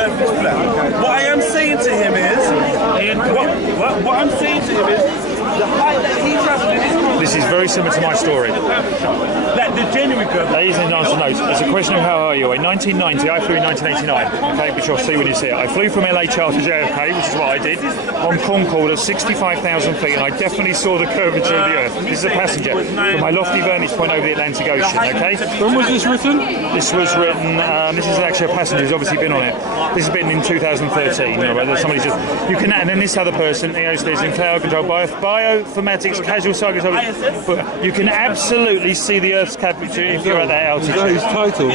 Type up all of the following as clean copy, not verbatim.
Earth is flat. What I am saying to him is, what I'm saying to him is, the height that he travelled in his This is very similar to my story. like the genuine curve. Ladies and gentlemen, it's a question of how are you. In 1990, I flew in 1989, okay, which you'll see when you see it. I flew from LA Charter to JFK, which is what I did, on Concorde at 65,000 feet, and I definitely saw the curvature of the Earth. This is a passenger from my lofty vantage point over the Atlantic Ocean, okay? When was this written? This was written, this is actually a passenger who's obviously been on it. This has been in 2013, right? Somebody just, you can, and then this other person, you know, says in cloud control, bioinformatics, casual cycles, but you can absolutely see the Earth's curvature if you're at that altitude. Is that his title?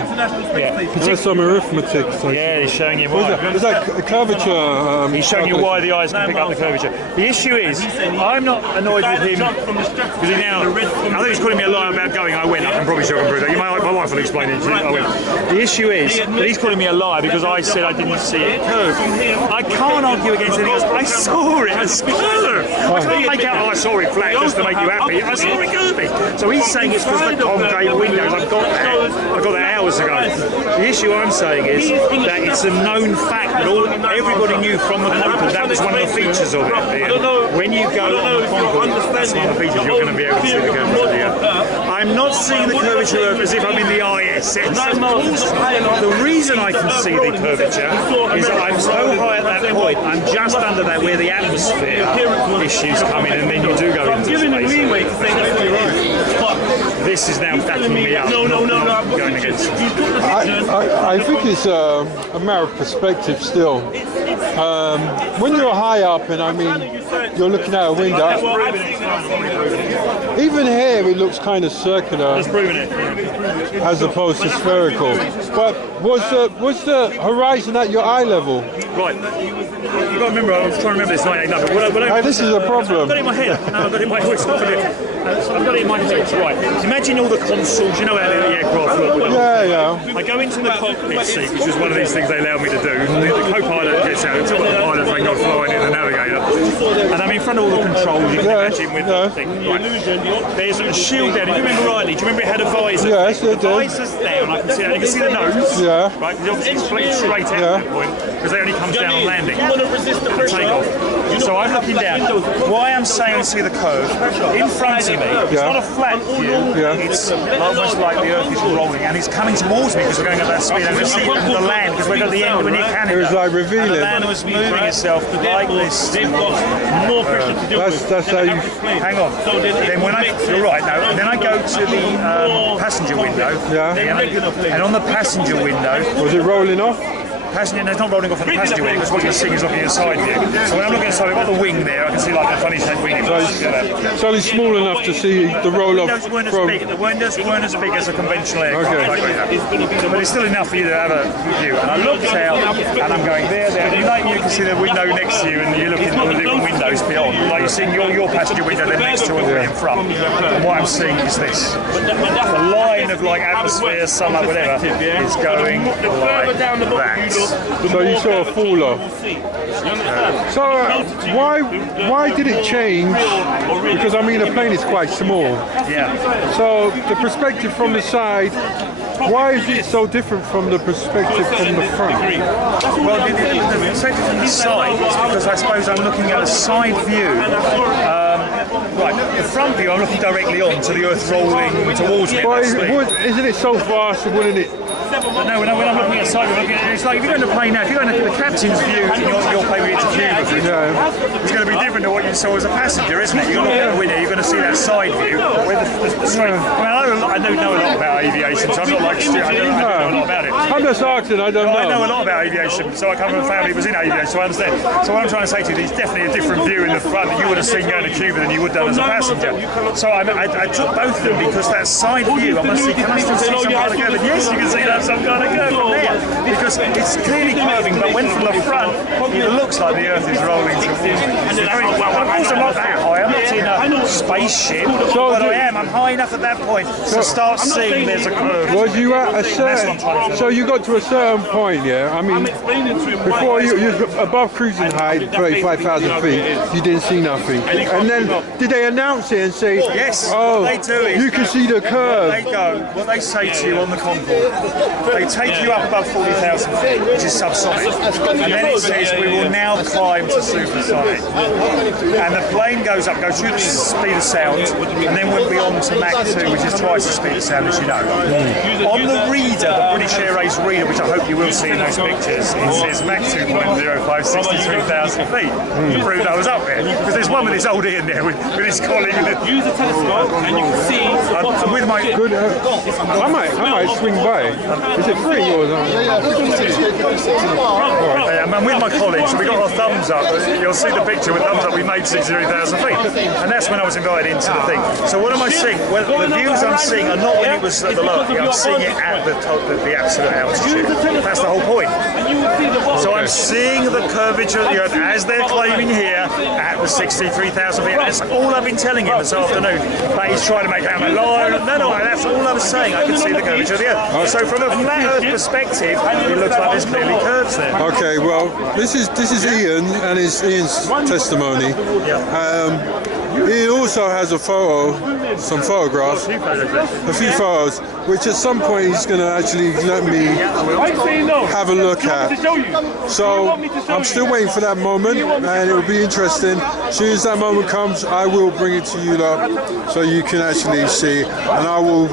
Yeah. There's some arithmetic. Yeah, he's showing you why. Is that curvature? He's showing you why the eyes can pick up the curvature. The issue is, I'm not annoyed with him because he now, I think he's calling me a liar about going. I went. I can probably show him prove that. My wife will explain it to you. I went. The issue is that he's calling me a liar because I said I didn't see it curved. I can't argue against anything else. I saw it as curved. I can't make out, I saw it flat just to make you happy. I saw it curvy. So he's saying it's because the concave windows. I've got that hours ago. The issue I'm saying is that it's a known fact that everybody knew from the Concorde that was one of the features of it. When you go on the Concorde, that's one of the features you're going to be able to see the curvature of the Earth. I'm not seeing the curvature of as if I'm in the ISS. The reason I can see the curvature is that I'm so high at that point, I'm just under that where the atmosphere issues come in, and then you do go into space. This is now backing me up. No, going against. I think it's a matter of perspective still. When you're high up, and I mean, you're looking out a window. Even here, it looks kind of circular, as opposed to spherical. But was the horizon at your eye level? Right. You've got to remember, I was trying to remember this 1989. This is a problem. I've got it in my head. No, I've got it in my head. I've got it in my head. Right. Imagine all the consoles, you know how the aircraft work. Yeah. I go into the cockpit seat, which is one of these things they allow me to do. The co-pilot gets out, it's all the pilot, thank God, flying in the navigator. And I'm in front of all the controls, you can imagine with the thing. Right. There's a shield down, if you remember rightly, do you remember it had a visor? Yes, it did. The visor's down, I can see that. You can see the nose. Yeah. Right, because obviously it's flicked straight out at that point, because they only comes down on landing. And take off. So I'm looking down. Why I'm saying I see the curve, in front of me, it's not a flat view, it's almost like the Earth is rolling, and it's coming towards me because we're going at that speed. And we see the land, because we're at the end, we're near Canada. It was like revealing. And the land was moving itself like this. They've got more pressure to do with. That's how you... Hang on. Then when you're right, now, then I go to the passenger window. Yeah. And on the passenger window... Was it rolling off? Passenger, it's not rolling off on the passenger wing, because what you're seeing is looking at the side view. So when I'm looking at the side, I've got the wing there, I can see like a funny shaped wing. It's only small enough to see the roll off. The windows weren't as big as a conventional aircraft. Okay. But it's still enough for you to have a view. And I looked out, and I'm going there. You can see the window next to you, and you're looking at all the different windows beyond. Like you're seeing your passenger window, then next to it in front. And what I'm seeing is this. The line of like atmosphere, summer, whatever, is going like that. So you saw a fall off. So why did it change? Because I mean the plane is quite small. Yeah. So the perspective from the side, why is it so different from the perspective from the front? Well, the perspective from the side is because I suppose I'm looking at a side view. Right, the front view I'm looking directly on to the Earth rolling towards me. Well, isn't it so vast, wouldn't it? No, when I'm looking at side, it's like if you're going to play now, if you're going to the captain's view and you're playing with it to Cuba, it's going to be different to what you saw as a passenger, isn't it? You're going to look at the window, you're going to see that side view. Where the straight, I do know a lot about aviation, so I'm not like Stu, I don't know a lot about it. I'm just asking, I don't know. I know a lot about aviation, so I come from a family that was in aviation, so I understand. So what I'm trying to say to you, there's definitely a different view in the front that you would have seen going to Cuba than you would have done as a passenger. So I took both of them because that side view, can I still see some kind of curve? Yes, you can see that some kind of curve from there, because it's clearly curving, but when from the front, it looks like the Earth is rolling towards me. I'm also not that high, I'm not in a spaceship, but I'm high enough at that point to start seeing there's a curve. Was you at a certain, so you got got to a certain point, yeah, I mean, before you're above cruising height, 35,000 feet, you didn't see nothing. And then, did they announce it and say, yes, oh, what they do is you can see the curve? They go, what they say to you on the convoy, they take you up above 40,000 feet, which is subsonic, and then it says we will now climb to supersonic. And the plane goes up, goes through the speed of sound, and then we'll be on to Mach 2, which is twice the speed of sound, as you know. On the reader, the British Airways reader, which I hope you will see in those pictures, it says Mach 2.05, 63,000 feet. To prove I was up there. Because there's one with this old Ian there with his colleague. Use a telescope and you can see. I'm with my... Good, I might swing by. Is it free or something? I'm with my colleagues, so we got our thumbs up. You'll see the picture with thumbs up. We made 63,000 feet, and that's when I was invited into the thing. So what am I seeing? Well, the views I'm seeing are not when it was at the low. I'm seeing it at the top of the absolute altitude. That's the whole point. So I'm seeing the curvature of the Earth as they're claiming here at the 63,000 feet. That's all I've been telling him this afternoon. But he's trying to make out a lie. No, that's all I was saying. I can see the curvature of the Earth. So from a flat Earth perspective, it looks like there's clearly curves there. Okay, well, this is Ian and Ian's testimony. He also has a photo, some photographs, a few photos, which at some point he's going to actually let me have a look at. So I'm still waiting for that moment, and it will be interesting. As soon as that moment comes, I will bring it to you lot, so you can actually see, and I will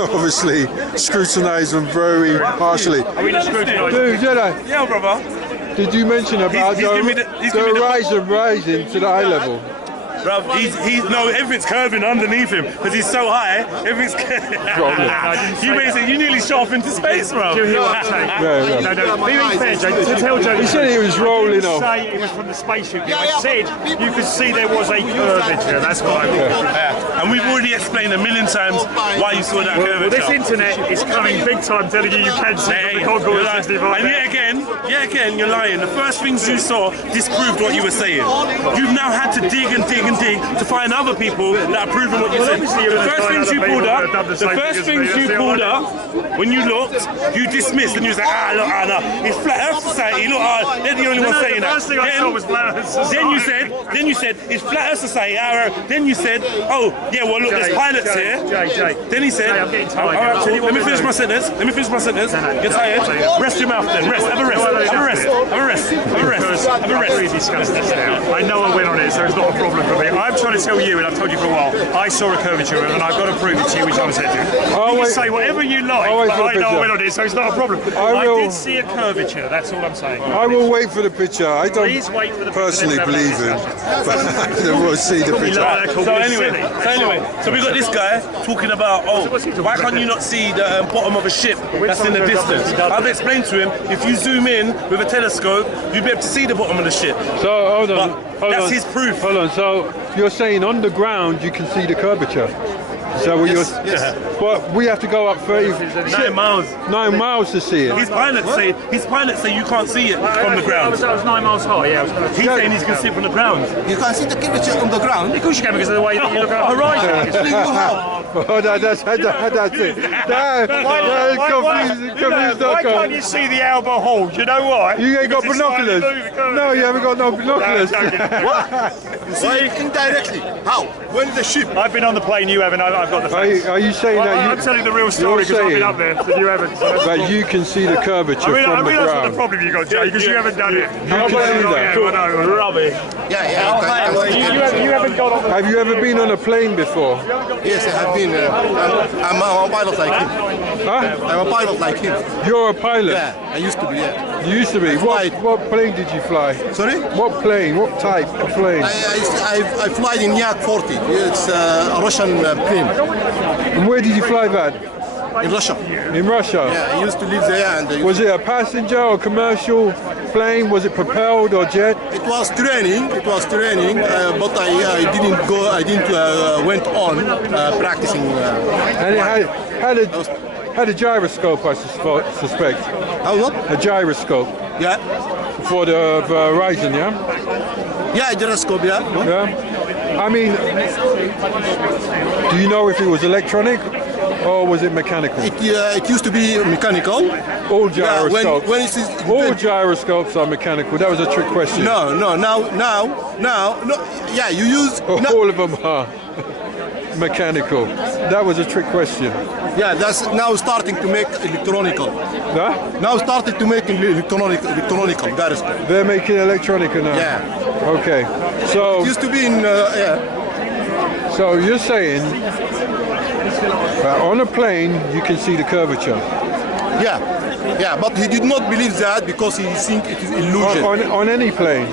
obviously scrutinize them very harshly. Dude, Jedi. Yeah, brother. Did you mention about the rising to the eye level? Bro, no, everything's curving underneath him because he's so high. Everything's you nearly shot off into space, bro. Do you hear what I'm saying? No, being fair, Jay, to tell Joe, he said he was rolling off. Say it was from the spaceship. I said you could see there was a curvature. That's what I mean. And we've already explained a million times why you saw that curvature. Well, this internet is coming big time, telling you can see the Concord 65. And yet again, you're lying. The first things you saw disproved what you were saying. You've now had to dig and dig and dig to find other people that are proving what you said. The first things you pulled up, when you looked, you dismissed and you was like, look, no, it's Flat Earth Society, look, they're the only ones saying that. The first thing I saw was Flat Earth Society. Then you said, it's Flat Earth Society, then you said, oh, yeah, well, look, there's pilots here. Jay. Then he said, I'm getting tired. all right, cool. Let me finish my sentence. You're tired. Rest your mouth then. Rest. Have a rest. We discussed this now. I know I went on it, so it's not a problem for me. I'm trying to tell you, and I've told you for a while, I saw a curvature and I've got to prove it to you, which I was heading. You can say whatever you like, but I know I went on it, so it's not a problem. I did see a curvature, that's all I'm saying. I will wait for the picture. I don't personally believe him, but we'll see the picture. So anyway, we've got this guy talking about, why can't you not see the bottom of a ship that's in the distance? I've explained to him, if you zoom in with a telescope, you'll be able to see the bottom of the ship. So hold on. That's his proof. Hold on. So you're saying on the ground you can see the curvature? So yes. But we have to go up 9 miles. 9 miles to see it. His pilots say you can't see it from the ground. That was 9 miles high. Yeah. He's saying he can see it from the ground. You can see the curvature on the ground. Of course you can, because of the way that you look at the horizon. That's it. Why can't you see the Albert Hall? Do you know why? You ain't got binoculars. No, you haven't got no binoculars. You see it indirectly. How? When the ship. I've been on the plane, you haven't. I've got the facts. Are you saying that I'm telling the real story because I've been up there, so you haven't. But you can see the curvature from the ground. I realise what the problem you got, Jay, because you haven't done it. You can see that. I know, rubbish. You haven't got on the... Have you ever been on a plane before? Yes, I have been. I'm a pilot like him. Huh? I'm a pilot like him. You're a pilot? Yeah, I used to be, yeah. You used to be? What plane did you fly? Sorry? What plane? What type of plane? I fly in Yak 40. It's a Russian plane. And where did you fly that? In Russia. In Russia? Yeah, I used to live there. And was it a passenger or commercial plane? Was it propelled or jet? It was training. But I didn't go. I didn't went on practicing. And it had a gyroscope, I suspect. How what? A gyroscope. Yeah. For the horizon, yeah? Yeah, gyroscope, yeah. Yeah. I mean, do you know if it was electronic or was it mechanical? It used to be mechanical. All gyroscopes. When it is all gyroscopes are mechanical. That was a trick question. No. Yeah, you use. All of them are mechanical. That was a trick question. Yeah, that's now starting to make electronical. Huh? Now started to make electronical gyroscope. They're making electronica now. Yeah. Okay. So It used to be in yeah. So you're saying on a plane you can see the curvature. Yeah, but he did not believe that because he think it is illusion. On any plane.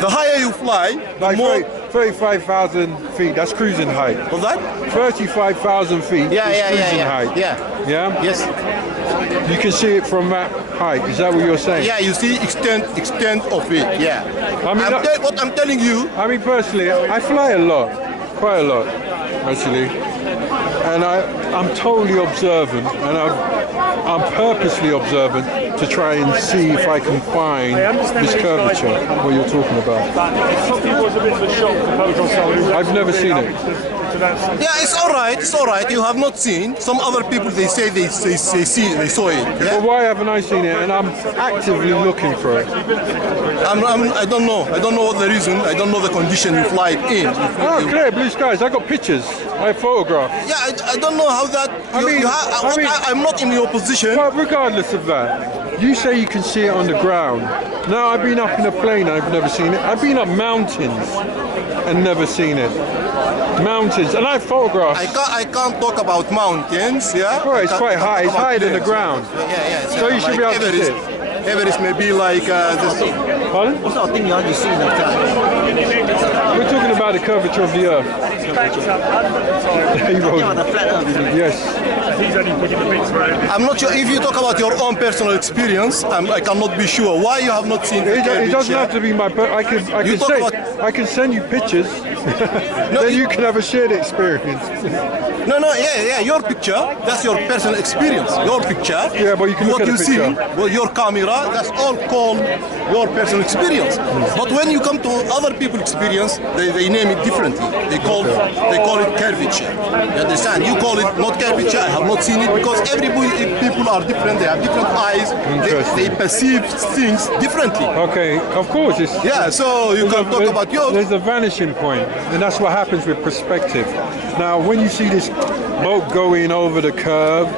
The higher you fly, the Like more. 35,000 feet. That's cruising height. What's that? 35,000 feet. Yeah, is yeah, cruising yeah, height. yeah. Yeah. Yes. You can see it from that height. Is that what you're saying? Yeah, you see extent of it. Yeah. I mean, what I'm telling you. I mean, personally, I fly a lot, quite a lot, actually, and I'm totally observant, and I'm purposely observant to try and see if I can find this curvature, what you're talking about. I've never seen it. Yeah, it's all right. It's all right. You have not seen. Some other people they say they saw it. Yeah? But why haven't I seen it? And I'm actively looking for it. I don't know. I don't know what the reason. I don't know the condition you fly it in. Oh, clear blue skies. I got pictures. I photographed. Yeah, I don't know how that. I'm not in your position. But regardless of that, you say you can see it on the ground. Now I've been up in a plane. I've never seen it. I've been up mountains and never seen it. Mountains, and I photographed. I can't talk about mountains. Yeah. Oh, it's quite high. It's higher than the ground. Yeah. So you should be able to see it. Everest may be like this. Pardon? What sort of thing you actually see in that car? We're talking about the curvature of the Earth. He wrote The flat earth. yes. I'm not sure if you talk about your own personal experience. I cannot be sure why you have not seen. It doesn't have to be my. I can send you pictures. Then you can have a shared experience. No, yeah. Your picture. That's your personal experience. Your picture. Yeah, but you can look what at you the see. picture. Well, your camera. That's all called your personal experience. But when you come to other people's experience, they name it differently. They call it curvature. You understand? You call it not curvature. I have not seen it because people are different. They have different eyes. They perceive things differently. Okay, of course. Yeah, so you can talk about yours. There's a vanishing point, and that's what happens with perspective. Now, when you see this boat going over the curve,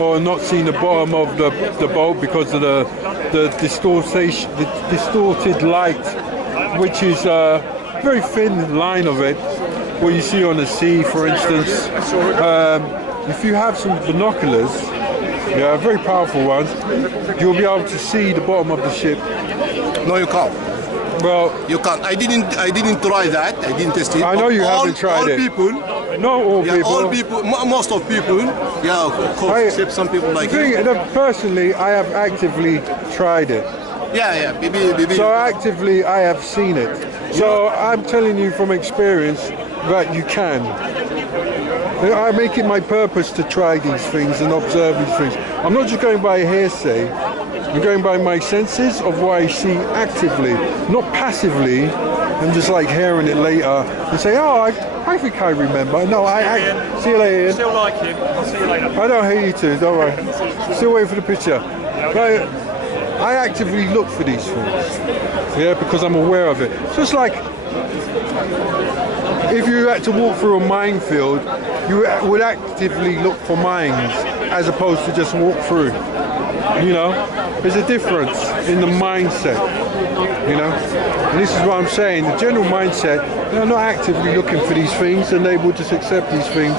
or not seeing the bottom of the boat because of the distorted light, which is a very thin line of it, what you see on the sea, for instance. If you have some binoculars, yeah, very powerful ones, you'll be able to see the bottom of the ship. No, you can't. Well, you can't. I didn't try that. I didn't test it. I know you haven't tried it. Not all people. All people. Most of people. Yeah, of course. Except some people like you. Personally, I have actively tried it. Yeah. Maybe. So actively, I have seen it. So I'm telling you from experience that you can. I make it my purpose to try these things and observe these things. I'm not just going by hearsay. I'm going by my senses of what I see actively, not passively. I'm just like hearing it later and say, oh, I think I remember. No, see you later, Ian. Still like him. I'll see you later. I don't hate you too, don't worry. Still waiting for the picture. But I actively look for these things, yeah, because I'm aware of it. Just like if you had to walk through a minefield, you would actively look for mines as opposed to just walk through. You know, there's a difference in the mindset, you know, and this is what I'm saying. The general mindset, they're not actively looking for these things and they will just accept these things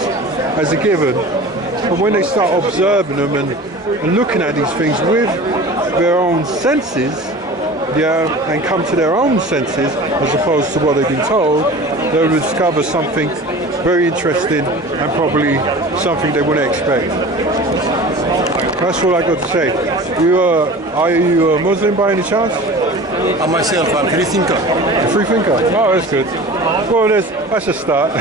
as a given. But when they start observing them and looking at these things with their own senses, yeah, and come to their own senses as opposed to what they've been told, they'll discover something very interesting and probably something they wouldn't expect. That's all I got to say. Are you a Muslim by any chance? Myself, I'm a free thinker. A free thinker? Oh, that's good. Well, that's a start.